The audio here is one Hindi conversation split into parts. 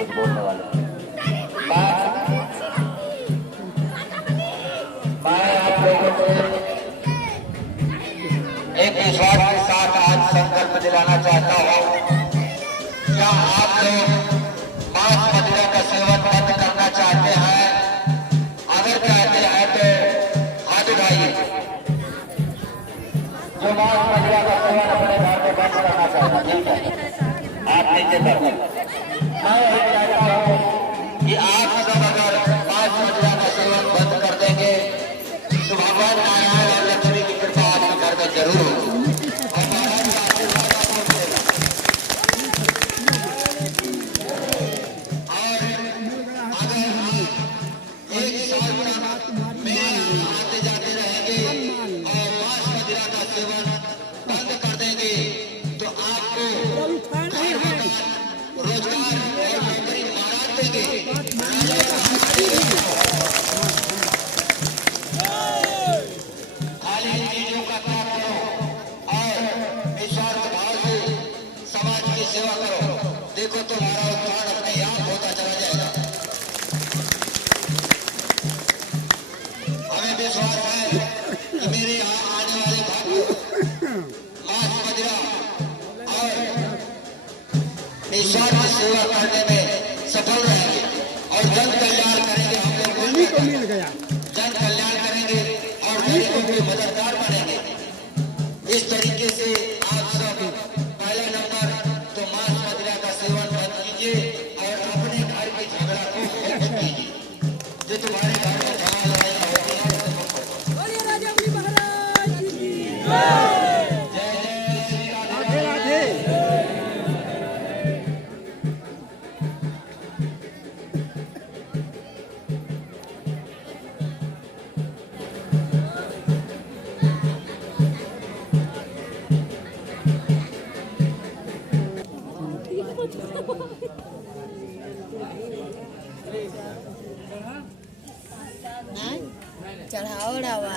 कुछ बोलने वाले मैं आप लोगों को एक विश्वास के साथ आज संकल्प दिलाना चाहता हूँ। क्या आप लोग मांस मदिरा का सेवन बंद करना चाहते हैं? अगर चाहते हैं तो हाथ उठाइए। जो मांस मदिरा का सेवन अपने घर में बंद करना चाहता है, ठीक है, आप नीचे बैठो। मैं यही चाहता हूँ कि आप सब अगर मांस मदिरा का सेवन बंद कर देंगे तो भगवान नारायण और लक्ष्मी की कृपा आपके घर में जरूर होगी। ईश्वर की सेवा करने में सफल रहेंगे और जन कल्याण करेंगे। हम लोग जन कल्याण करेंगे और गरीबों के मददगार बनेंगे। इस तरीके से आप सब पहला नंबर तो मांस मदिरा का सेवन बंद कीजिए और अपने घर के झगड़ा को खत्म कीजिए। जो तुम्हारे घर में झगड़ा लड़ाई होती है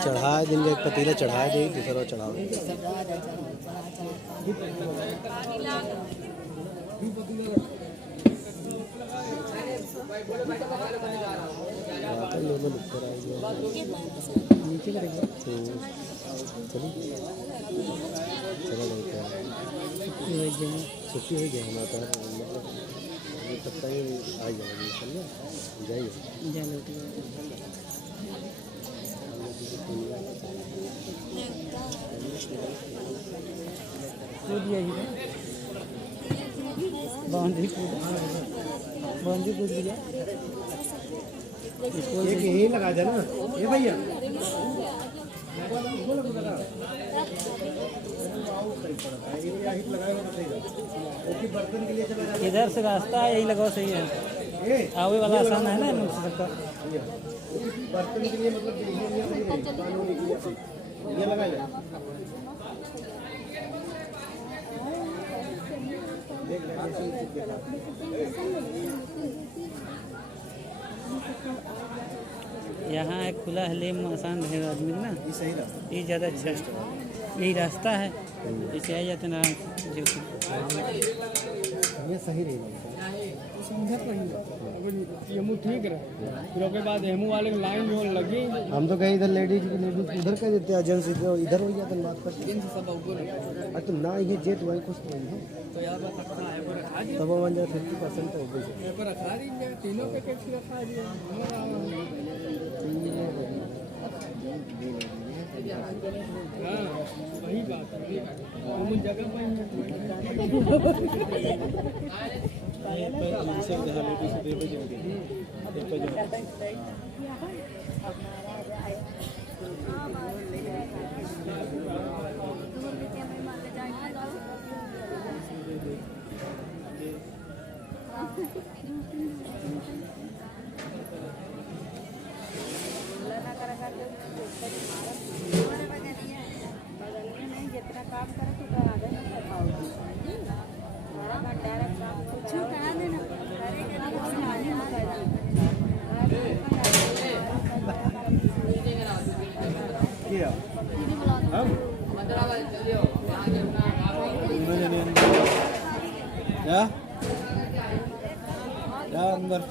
चढ़ा देंगे, एक पतीला चढ़ा दे, दूसरा चढ़ाओ। लेवल ऊपर आ गया, नीचे करेंगे चलो चलो छुट्टी हो गया हमारा, मतलब ये पता ही आ जाएगी, चलिए जाइए बाउंड्री कूद गया। एक यही लगा देना ये भैया, इधर से रास्ता है, यही लगाओ सही है। आवे वाला आसान है ना सबका, बर्तन के लिए मतलब ये लगा ले। यहाँ एक खुला है, लेम आसान रहेगा आदमी ना, ये सही रास्ता, ये ज़्यादा अच्छा है, यही रास्ता है, इसे आ जाते ना ये सही रहेगा। ठीक रहे, फिर उसके बाद हेमू वाले लाइन जो लगी, हम तो कहीं इधर लेडीज उधर कह देते हैं, जेंट्स इधर हो जाते बात करते हैं। तुम ना ये जेट वही कुछ नहीं है तब बन जाए 50% हो गई। तीनों वही बात है, जगह जितना काम करे तो करा देना, करा देना अंदर